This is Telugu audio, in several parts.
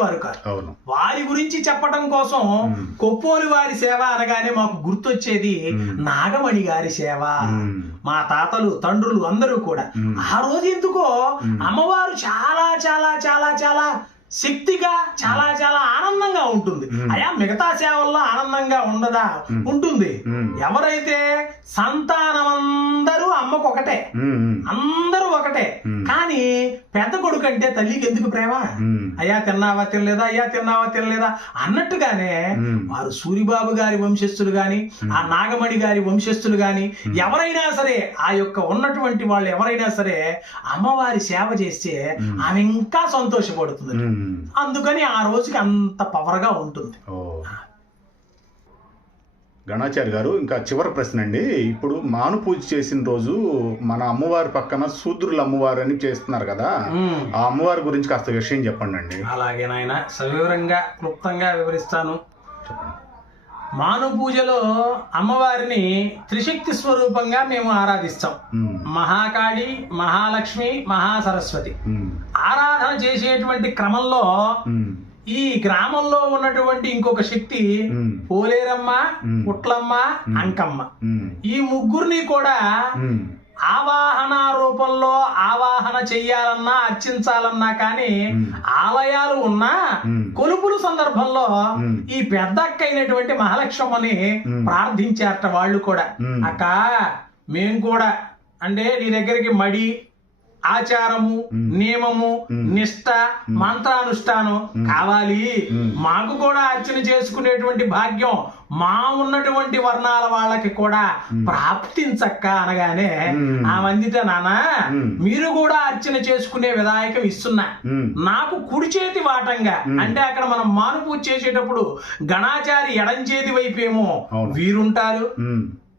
ఉండేవారు కాదు వారి గురించి చెప్పటం కోసం. కొప్పోలు వారి సేవ అనగానే మాకు గుర్తొచ్చేది. నాగమణి గారి సేవ. మా తాతలు తండ్రులు అందరూ కూడా. ఆ రోజు ఎందుకో మ్మ్. అమ్మవారు చాలా చాలా చాలా చాలా శక్తిగా చాలా చాలా ఉంటుంది. అయా మిగతా సేవల్లో ఆనందంగా ఉండదా. ఉంటుంది. ఎవరైతే సంతానం అందరూ అమ్మకు ఒకటే. అందరూ ఒకటే. కానీ పెద్ద కొడుకు అంటే తల్లికి ఎందుకు ప్రేమ. అయ్యా తిన్నావా తినలేదా అయ్యా తిన్నావా తినలేదా అన్నట్టుగానే. వారు సూరిబాబు గారి వంశస్థులు గాని ఆ నాగమణి గారి వంశస్థులు గాని ఎవరైనా సరే ఆ యొక్క ఉన్నటువంటి వాళ్ళు ఎవరైనా సరే అమ్మవారి సేవ చేస్తే ఆమె ఇంకా సంతోషపడుతుంది. అందుకని ఆ రోజుకి అంత పవర్ గా ఉంటుంది. ఓ. గణాచారి గారు ఇంకా చివరి ప్రశ్న అండి ఇప్పుడు మాను పూజ చేసిన రోజు మన అమ్మవారి పక్కన శూద్రుల అమ్మవారు అని చేస్తున్నారు కదా. ఆ అమ్మవారి గురించి కాస్త విషయం చెప్పండి అండి అలాగే నాయన సవివరంగా క్లుప్తంగా వివరిస్తాను. మాను పూజలో అమ్మవారిని త్రిశక్తి స్వరూపంగా మేము ఆరాధిస్తాం. మహాకాళి మహాలక్ష్మి మహాసరస్వతి. ఆరాధన చేసేటువంటి క్రమంలో. ఈ గ్రామంలో ఉన్నటువంటి ఇంకొక శక్తి మ్మ్. పోలేరమ్మ మ్మ్. పుట్లమ్మ అంకమ్మ మ్మ్. ఈ ముగ్గురిని కూడా. ఆవాహన రూపంలో ఆవాహన చెయ్యాలన్నా అర్చించాలన్నా కానీ. ఆలయాలు ఉన్నా. కొలుపుల సందర్భంలో. ఈ పెద్దక్క అయినటువంటి మహాలక్ష్మని. ప్రార్థించారట వాళ్ళు కూడా. అక్క మేం కూడా అంటే నీ దగ్గరికి మడి ఆచారము మ్మ్. నియమము మ్మ్. నిష్ట మంత్రానుష్ఠానం. కావాలి. మాకు కూడా అర్చన చేసుకునేటువంటి భాగ్యం మా ఉన్నటువంటి వర్ణాల వాళ్ళకి కూడా ప్రాప్తించక్క అనగానే. ఆ మందిట నాన్న మ్మ్. మీరు కూడా అర్చన చేసుకునే విధాయకం ఇస్తున్నా. నాకు కుడి చేతి వాటంగా అంటే అక్కడ మనం మాను పూజ చేసేటప్పుడు గణాచారి ఎడం చేతి వైపేమో. వీరుంటారు.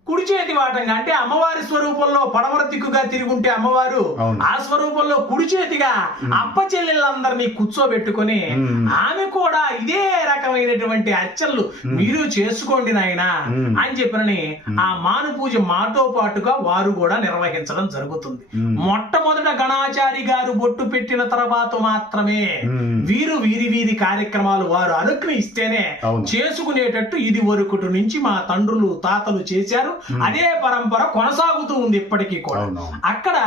కుడి చేతి వాటంగా అంటే అమ్మవారి స్వరూపంలో పడమర దిక్కుగా తిరుగుంటే అమ్మవారు. ఆ స్వరూపంలో కుడి చేతిగా అప్ప చెల్లెళ్ళందరినీ కూర్చోబెట్టుకొని. ఆమె కూడా ఇదే రకమైనటువంటి అర్చనలు మీరు చేసుకోండి నాయన. అని చెప్పినని ఆ మాను పూజ మాతో పాటుగా వారు కూడా నిర్వహించడం జరుగుతుంది. మొట్టమొదట గణాచారి గారు బొట్టు పెట్టిన తర్వాత మాత్రమే. వీరు వీరి వీరి కార్యక్రమాలు వారు అనుగ్రహిస్తేనే. చేసుకునేటట్టు ఇది వరకుటి నుంచి మా తండ్రులు తాతలు చేశారు అదే పరంపర కొనసాగుతూ ఉంది ఇప్పటికీ కూడా. అక్కడ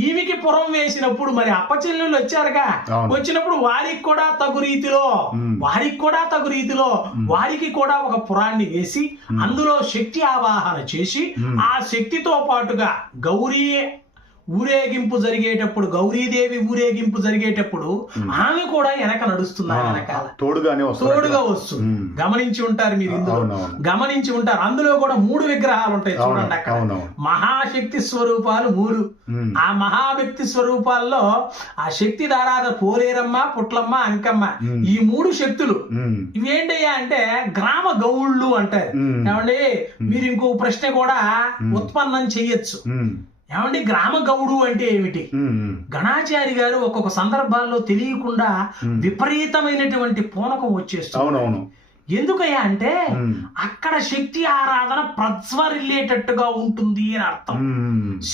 ఈవికి పురం వేసినప్పుడు మరి అప్పచెల్లెళ్ళు వచ్చారుగా. వచ్చినప్పుడు వారికి కూడా తగు రీతిలో మ్మ్. వారికి కూడా తగు రీతిలో వారికి కూడా ఒక పురాన్ని వేసి అందులో శక్తి ఆవాహన చేసి ఆ శక్తితో పాటుగా గౌరీ ఊరేగింపు జరిగేటప్పుడు గౌరీదేవి ఊరేగింపు జరిగేటప్పుడు ఆమె కూడా వెనక నడుస్తున్నారు వెనకాల తోడుగానే తోడుగా వస్తుంది. గమనించి ఉంటారు మీరు ఇందులో. గమనించి ఉంటారు అందులో కూడా మూడు విగ్రహాలు ఉంటాయి చూడండి అక్కడ. మహాశక్తి స్వరూపాలు మూడు. ఆ మహావ్యక్తి స్వరూపాల్లో ఆ శక్తి దారాద పోలేరమ్మ పుట్లమ్మ అంకమ్మ మ్మ్. ఈ మూడు శక్తులు. ఇవేంటయ్యా అంటే గ్రామ గౌళ్ళు అంటారు. ఏమండి మీరు ఇంకో ప్రశ్న కూడా ఉత్పన్నం చెయ్యొచ్చు. ఏమండి గ్రామ గౌడు అంటే ఏమిటి. గణాచారి గారు ఒక్కొక్క సందర్భాల్లో తెలియకుండా విపరీతమైనటువంటి పూనకం వచ్చేస్తుంది ఎందుకయ్యా అంటే. అక్కడ శక్తి ఆరాధన ప్రజ్వరిల్లేటట్టుగా ఉంటుంది అని అర్థం.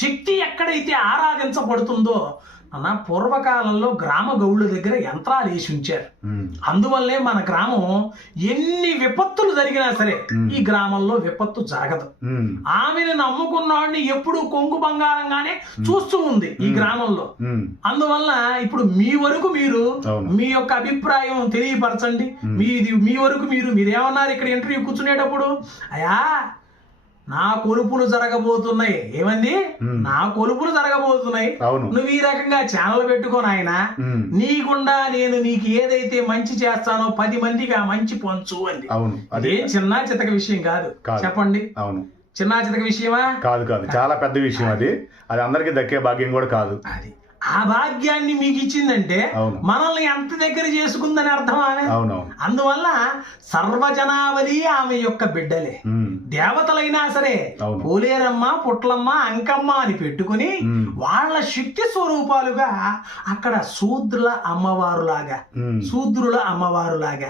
శక్తి ఎక్కడైతే ఆరాధించబడుతుందో అన్న పూర్వకాలంలో గ్రామ గౌళ్ళ దగ్గర యంత్రాలు వేసి ఉంచారు. అందువల్లే మన గ్రామం ఎన్ని విపత్తులు జరిగినా సరే ఈ గ్రామంలో విపత్తు జరగదు. ఆమెను నమ్ముకున్నవాడిని ఎప్పుడు కొంగు బంగారంగానే చూస్తూ ఉంది ఈ గ్రామంలో. అందువల్ల ఇప్పుడు మీ వరకు మీరు. మీ యొక్క అభిప్రాయం తెలియపరచండి. మీది మీ వరకు మీరు మీరేమన్నారు ఇక్కడ ఇంటర్వ్యూ కూర్చునేటప్పుడు? అయా నా కొలుపులు జరగబోతున్నాయి. ఏమంది. నా కొలుపులు జరగబోతున్నాయి. అవును. నువ్వు ఈ రకంగా ఛానల్ పెట్టుకోను ఆయన. నీకుండా నేను నీకు ఏదైతే మంచి చేస్తానో పది మందికి ఆ మంచి పంచు అంది. అవును అదే. చిన్న చితక విషయం కాదు. చెప్పండి. అవును. చిన్న చితక విషయమా? కాదు కాదు. చాలా పెద్ద విషయం అది. అది అందరికీ దక్కే భాగ్యం కూడా కాదు. అది. ఆ భాగ్యాన్ని మీకు ఇచ్చిందంటే. మనల్ని ఎంత దగ్గర చేసుకుందని అర్థం ఆమె అవునవును. అందువల్ల సర్వజనావళి ఆమె యొక్క బిడ్డలే. దేవతలైనా సరే. పోలేరమ్మ పుట్లమ్మ అంకమ్మ అని పెట్టుకుని. వాళ్ళ శక్తి స్వరూపాలుగా అక్కడ శూద్రుల అమ్మవారులాగా. శూద్రుల అమ్మవారులాగా.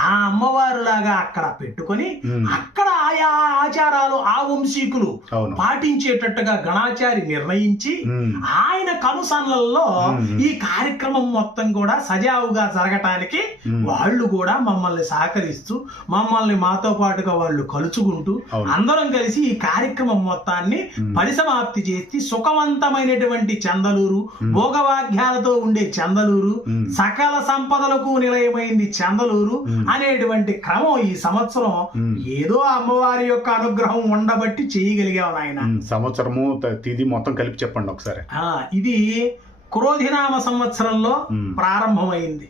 ఆ అమ్మవారులాగా అక్కడ పెట్టుకొని. అక్కడ ఆయా ఆచారాలు ఆ వంశీకులు పాటించేటట్టుగా గణాచారి నిర్ణయించి. ఆయన కనుసన్నల్లో మ్మ్. ఈ కార్యక్రమం మొత్తం కూడా సజావుగా జరగటానికి. వాళ్ళు కూడా మమ్మల్ని సహకరిస్తూ మమ్మల్ని మాతో పాటుగా వాళ్ళు కలుచుకుంటూ. అందరం కలిసి ఈ కార్యక్రమం మొత్తాన్ని. పరిసమాప్తి చేసి సుఖవంతమైనటువంటి చందలూరు భోగవాగ్యాలతో ఉండే చందలూరు. సకల సంపదలకు నిలయమైంది చందలూరు. అనేటువంటి క్రమం ఈ సంవత్సరం. ఏదో అమ్మవారి యొక్క అనుగ్రహం ఉండబట్టి చేయగలిగాం ఉమ్. సంవత్సరము తిది మొత్తం కలిపి చెప్పండి ఒకసారి ఆ, ఇది క్రోధినామ సంవత్సరంలో. ప్రారంభమైంది.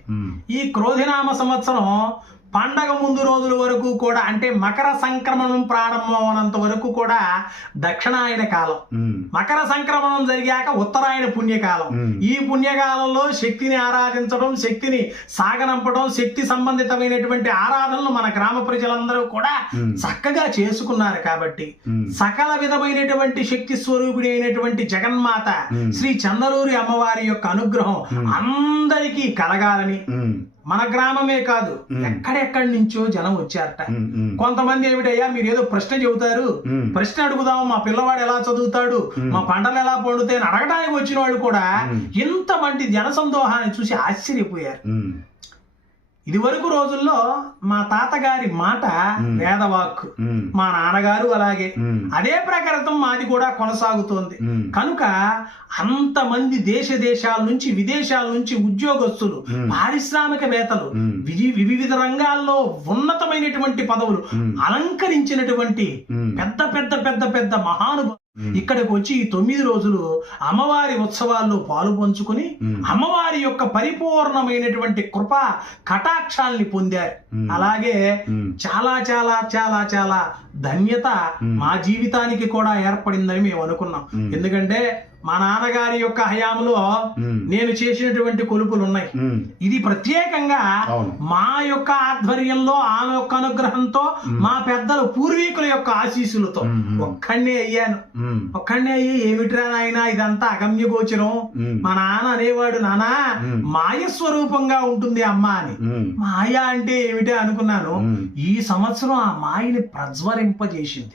ఈ క్రోధినామ సంవత్సరం పండగ ముందు రోజుల వరకు కూడా అంటే మకర సంక్రమణం ప్రారంభమైనంత వరకు కూడా దక్షిణాయన కాలం. మకర సంక్రమణం జరిగాక ఉత్తరాయణ పుణ్యకాలం. ఈ పుణ్యకాలంలో శక్తిని ఆరాధించడం శక్తిని సాగనంపడం శక్తి సంబంధితమైనటువంటి ఆరాధనలు మన గ్రామ ప్రజలందరూ కూడా. చక్కగా చేసుకున్నారు కాబట్టి. సకల విధమైనటువంటి శక్తి స్వరూపిణి అయినటువంటి జగన్మాత. శ్రీ చందలూరి అమ్మవారి యొక్క అనుగ్రహం. అందరికీ కలగాలని. మన గ్రామమే కాదు. ఎక్కడెక్కడి నుంచో జనం వచ్చారట. కొంతమంది ఏమిటయ్యా మీరు ఏదో ప్రశ్న చెబుతారు. ప్రశ్న అడుగుదాము మా పిల్లవాడు ఎలా చదువుతాడు. మా పంటలు ఎలా పండుతాయి అని అడగడానికి వచ్చిన వాళ్ళు కూడా. ఇంతమంది జనసందోహాన్ని చూసి ఆశ్చర్యపోయారు ఉమ్. ఇది వరకు రోజుల్లో మా తాతగారి మాట ఉమ్. మా నాన్నగారు అలాగే. అదే ప్రకారం మాది కూడా కొనసాగుతోంది. కనుక అంతమంది దేశ దేశాల నుంచి విదేశాల నుంచి ఉద్యోగస్తులు. పారిశ్రామికవేత్తలు వివిధ రంగాల్లో ఉన్నతమైనటువంటి పదవులు. అలంకరించినటువంటి. పెద్ద పెద్ద పెద్ద పెద్ద మహానుభావులు. ఇక్కడికి వచ్చి ఈ తొమ్మిది రోజులు అమ్మవారి ఉత్సవాల్లో పాలు పంచుకుని మ్మ్. అమ్మవారి యొక్క పరిపూర్ణమైనటువంటి కృప కటాక్షాల్ని పొందారు. అలాగే. చాలా చాలా చాలా చాలా ధన్యత. మా జీవితానికి కూడా ఏర్పడిందని మేము అనుకున్నాం. ఎందుకంటే మా నాన్నగారి యొక్క హయాంలో. నేను చేసినటువంటి కొలుపులు ఉన్నాయి. ఇది ప్రత్యేకంగా. మా యొక్క ఆధ్వర్యంలో ఆమె యొక్క అనుగ్రహంతో మా పెద్దలు పూర్వీకుల యొక్క ఆశీస్సులతో. ఒక్కడే అయ్యాను. ఒక్కడే అయ్యి ఏమిట్రా నాయన ఇదంతా అగమ్య గోచరం. మా నాన్న అనేవాడు నానా. మాయ స్వరూపంగా ఉంటుంది అమ్మ అని. మాయ అంటే ఏమిటి అనుకున్నాను. ఈ సంవత్సరం ఆ మాయని ప్రజ్వరింపజేసింది.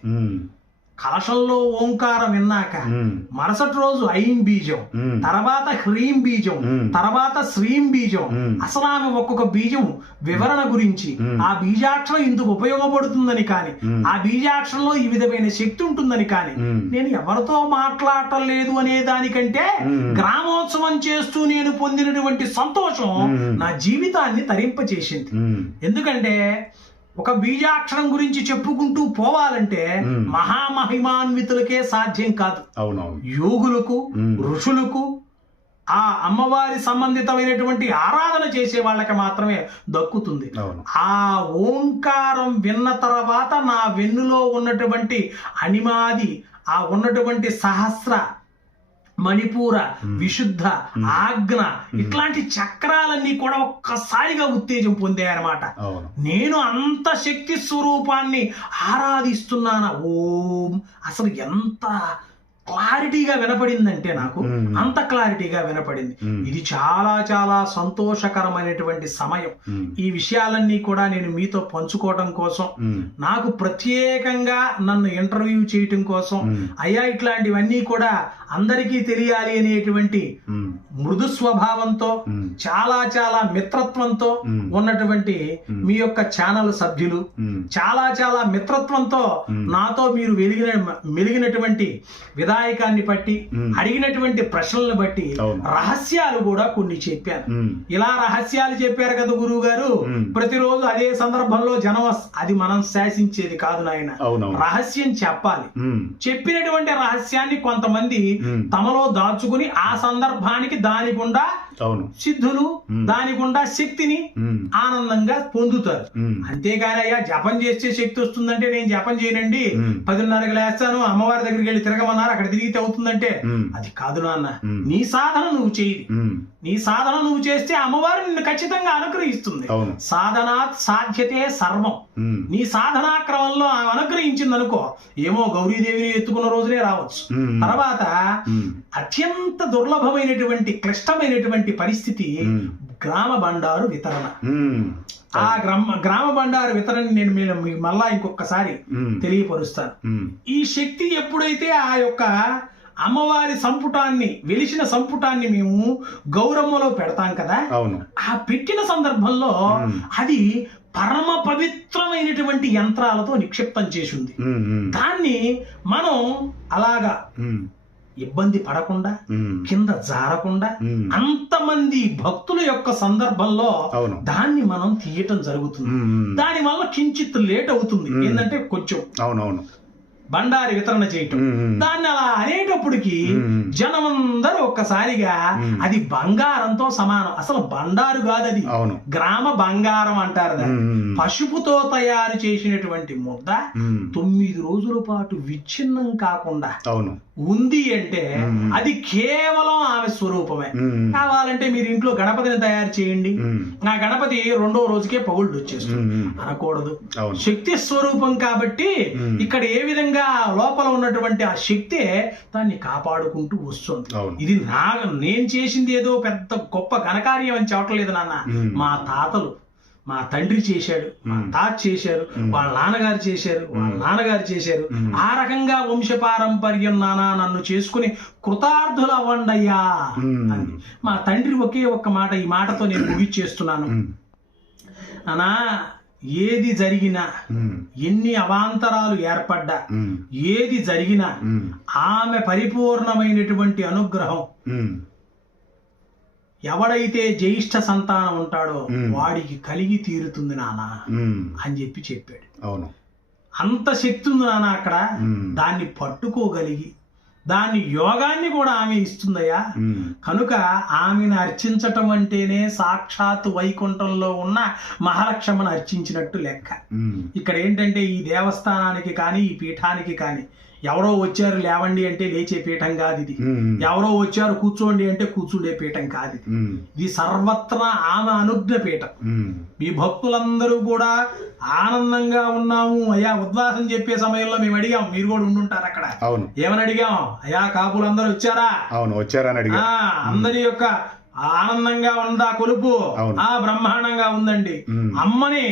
కలశంలో ఓంకారం విన్నాక. మరుసటి రోజు ఐం బీజం. తర్వాత హ్రీం బీజం. తర్వాత శ్రీం బీజం. అసలు ఆమె ఒక్కొక్క బీజం వివరణ గురించి. ఆ బీజాక్షరం ఇందుకు ఉపయోగపడుతుందని కానీ. ఆ బీజాక్షరంలో ఈ విధమైన శక్తి ఉంటుందని కానీ. నేను ఎవరితో మాట్లాడటం లేదు అనే దానికంటే. గ్రామోత్సవం చేస్తూ నేను పొందినటువంటి సంతోషం. నా జీవితాన్ని తరింపచేసింది. ఎందుకంటే ఒక బీజాక్షరం గురించి చెప్పుకుంటూ పోవాలంటే. మహామహిమాన్వితులకే సాధ్యం కాదు అవునవును యోగులకు. ఋషులకు ఆ అమ్మవారి సంబంధితమైనటువంటి ఆరాధన చేసే వాళ్ళకి మాత్రమే దక్కుతుంది అవును ఆ ఓంకారం విన్న తర్వాత నా వెన్నులో ఉన్నటువంటి అనిమాది ఆ ఉన్నటువంటి సహస్ర మణిపూర విశుద్ధ ఆజ్ఞ ఇట్లాంటి చక్రాలన్నీ కూడా ఒక్కసారిగా ఉత్తేజం పొందాయన్నమాట. నేను అంత శక్తి స్వరూపాన్ని ఆరాధిస్తున్నాను? ఓం అసలు ఎంత క్లారిటీగా వినపడిందంటే నాకు. అంత క్లారిటీగా వినపడింది. ఇది చాలా చాలా సంతోషకరమైనటువంటి సమయం. ఈ విషయాలన్నీ కూడా నేను మీతో పంచుకోవడం కోసం. నాకు ప్రత్యేకంగా నన్ను ఇంటర్వ్యూ చేయటం కోసం. అయ్యా ఇట్లాంటివన్నీ కూడా అందరికీ తెలియాలి అనేటువంటి. మృదు స్వభావంతో. చాలా చాలా మిత్రత్వంతో. ఉన్నటువంటి మీ యొక్క ఛానల్ సభ్యులు. చాలా చాలా మిత్రత్వంతో. నాతో మీరు వెలిగిన మెలిగినటువంటి విధాయకాన్ని బట్టి. అడిగినటువంటి ప్రశ్నలను బట్టి. రహస్యాలు కూడా కొన్ని చెప్పాను ఉమ్. ఇలా రహస్యాలు చెప్పారు కదా గురువు గారు. ప్రతిరోజు అదే సందర్భంలో జనం అది మనం శాసించేది కాదు నాయన రహస్యం చెప్పాలి. చెప్పినటువంటి రహస్యాన్ని కొంతమంది. తమలో దాచుకుని ఆ సందర్భానికి దాని గుండా అవును సిద్ధులు. దాని గుండా శక్తిని. ఆనందంగా పొందుతారు. అంతేగాని అయ్యా జపం చేస్తే శక్తి వస్తుందంటే నేను జపం చేయనండి. పదిన్నరకు లేస్తాను అమ్మవారి దగ్గరికి వెళ్ళి తిరగమన్నారు అక్కడ తిరిగితే అవుతుందంటే. అది కాదు నాన్న. నీ సాధన నువ్వు చేయి. నీ సాధన నువ్వు చేస్తే అమ్మవారు నిన్ను ఖచ్చితంగా అనుగ్రహిస్తుంది సాధనాత్ సాధ్యతే సర్వం నీ సాధనా క్రమంలో ఆమె అనుగ్రహించింది అనుకో ఏమో గౌరీదేవిని ఎత్తుకున్న రోజులే రావచ్చు తర్వాత అత్యంత దుర్లభమైనటువంటి క్లిష్టమైనటువంటి పరిస్థితి ఉమ్, గ్రామ బండారు వితరణ. ఆ గ్రామ గ్రామ బండారు వితరణ నేను మీకు మళ్ళా ఇంకొకసారి తెలియపరుస్తాను. ఈ శక్తి ఎప్పుడైతే ఆ యొక్క అమ్మవారి సంపుటాన్ని వెలిసిన సంపుటాన్ని మేము గౌరమ్మలో పెడతాం కదా ఆ పెట్టిన సందర్భంలో. అది పరమ పవిత్రమైనటువంటి యంత్రాలతో నిక్షిప్తం చేసి ఉంది. ఉమ్, ఉమ్, దాన్ని మనం అలాగా ఇబ్బంది పడకుండా కింద జారకుండా అంతమంది భక్తుల యొక్క సందర్భంలో దాన్ని మనం తీయటం జరుగుతుంది. దాని వల్ల కించిత్ లేట్ అవుతుంది. ఏంటంటే కొంచెం అవును అవును బండారి వితరణ చేయటం. దాన్ని అలా అనేటప్పటికి. జనమందరూ ఒక్కసారిగా. అది బంగారంతో సమానం. అసలు బండారు కాదు అది అవును. గ్రామ బంగారం అంటారు పసుపుతో తయారు చేసినటువంటి ముద్ద తొమ్మిది రోజుల పాటు విచ్ఛిన్నం కాకుండా అవును. ఉంది అంటే. అది కేవలం ఆమె స్వరూపమే. కావాలంటే మీరు ఇంట్లో గణపతిని తయారు చేయండి. ఆ గణపతి రెండో రోజుకే పగుళ్ళు వచ్చేస్తుంది. అనకూడదు. శక్తి స్వరూపం కాబట్టి. ఇక్కడ ఏ విధంగా లోపల ఉన్నటువంటి ఆ శక్తే దాన్ని కాపాడుకుంటూ వస్తుంది ఇది నా నేను చేసింది ఏదో పెద్ద గొప్ప ఘనకార్యం అని చెప్పట్లేదు నాన్న. మా తాతలు మా తండ్రి చేశాడు మా. తాత చేశారు. వాళ్ళ నాన్నగారు చేశారు వాళ్ళ. నాన్నగారు చేశారు. ఆ రకంగా వంశపారంపర్యం నానా నన్ను చేసుకుని కృతార్థులు అవ్వండయ్యా. అంది మా తండ్రి ఒకే ఒక్క మాట ఈ మాటతో నేను ముగిచ్చేస్తున్నాను నానా ఏది జరిగినా ఎన్ని అవాంతరాలు ఏర్పడ్డా ఏది జరిగినా ఆమె పరిపూర్ణమైనటువంటి అనుగ్రహం. ఎవడైతే జ్యేష్ఠ సంతానం ఉంటాడో. వాడికి కలిగి తీరుతుంది నాన్న అని చెప్పి చెప్పాడు. అవును. అంత శక్తి ఉంది నాన్న అక్కడ. దాన్ని పట్టుకోగలిగి దాన్ని యోగాన్ని కూడా ఆమె ఇస్తుందయ్యా. కనుక ఆమెను అర్చించటం అంటేనే సాక్షాత్ వైకుంఠంలో ఉన్న మహాలక్ష్మను అర్చించినట్టు లెక్క. ఇక్కడ ఏంటంటే ఈ దేవస్థానానికి కానీ ఈ పీఠానికి కానీ ఎవరో వచ్చారు లేవండి అంటే లేచే పీఠం కాదు ఇది. ఎవరో వచ్చారు కూర్చోండి అంటే కూర్చుండే పీఠం కాదు ఇది. ఇది సర్వత్రా ఆమె అనుజ్ఞ పీఠం. మీ భక్తులందరూ కూడా ఆనందంగా ఉన్నాము. అయ్యా ఉద్వాసం చెప్పే సమయంలో మేము అడిగాం. మీరు కూడా ఉండుంటారు అక్కడ. అవును. ఏమని అడిగాం? అయ్యా కాపులందరూ వచ్చారా? అవును వచ్చారని అడిగా. ఆ అందరి యొక్క ఆనందంగా ఉందా కొలుపు. ఆ బ్రహ్మాండంగా ఉందండి. అమ్మని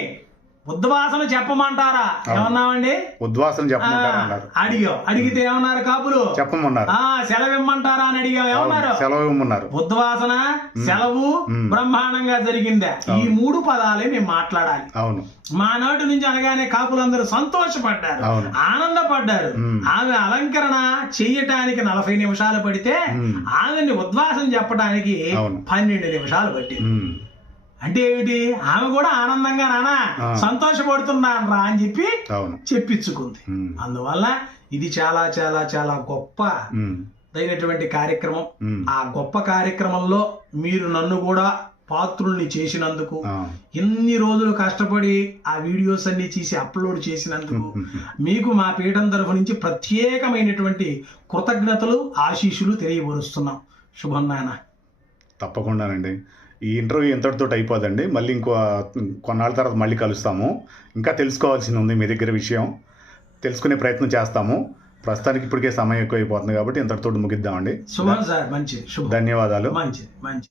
ఉద్వాసన చెప్పమంటారా? ఏమన్నామండి? ఉద్వాసం ఆ, చెప్పమంటారు అడిగాం అడిగితే ఏమన్నారు కాపులు? చెప్పమన్నారు ఆ సెలవిమ్మంటారా అని అడిగాం ఏమన్నారు? సెలవు ఇమ్మన్నారు ఉద్వాసన సెలవు. బ్రహ్మాండంగా జరిగిందా? ఈ మూడు పదాలే మేము మాట్లాడాలి. అవును. మా నోటి నుంచి అనగానే కాపులందరూ సంతోషపడ్డారు. ఆనందపడ్డారు. ఆమె అలంకరణ చెయ్యటానికి నలభై నిమిషాలు పడితే. ఆమెని ఉద్వాసం చెప్పడానికి. పన్నెండు నిమిషాలు పట్టింది. అంటే ఏమిటి? ఆమె కూడా ఆనందంగా నానా. సంతోషపడుతున్నాను రా అని చెప్పి చెప్పించుకుంది. అందువల్ల ఇది చాలా చాలా చాలా గొప్ప అయినటువంటి కార్యక్రమం. ఆ గొప్ప కార్యక్రమంలో మీరు నన్ను కూడా పాత్రుల్ని చేసినందుకు ఎన్ని రోజులు కష్టపడి ఆ వీడియోస్ అన్ని తీసి అప్లోడ్ చేసినందుకు మీకు మా పీఠం తరఫు నుంచి ప్రత్యేకమైనటువంటి కృతజ్ఞతలు ఆశీస్సులు తెలియపరుస్తున్నాం. శుభం నాయన. తప్పకుండానండి. ఈ ఇంటర్వ్యూ ఇంతటితో అయిపోదండి. మళ్ళీ ఇంకో కొన్నాళ్ళ తర్వాత మళ్ళీ కలుస్తాము. ఇంకా తెలుసుకోవాల్సింది ఉంది మీ దగ్గర విషయం. తెలుసుకునే ప్రయత్నం చేస్తాము. ప్రస్తుతానికి ఇప్పటికే సమయం ఎక్కువ అయిపోతుంది కాబట్టి ఇంతటితో ముగిద్దామండి. ధన్యవాదాలు. మంచిది మంచిది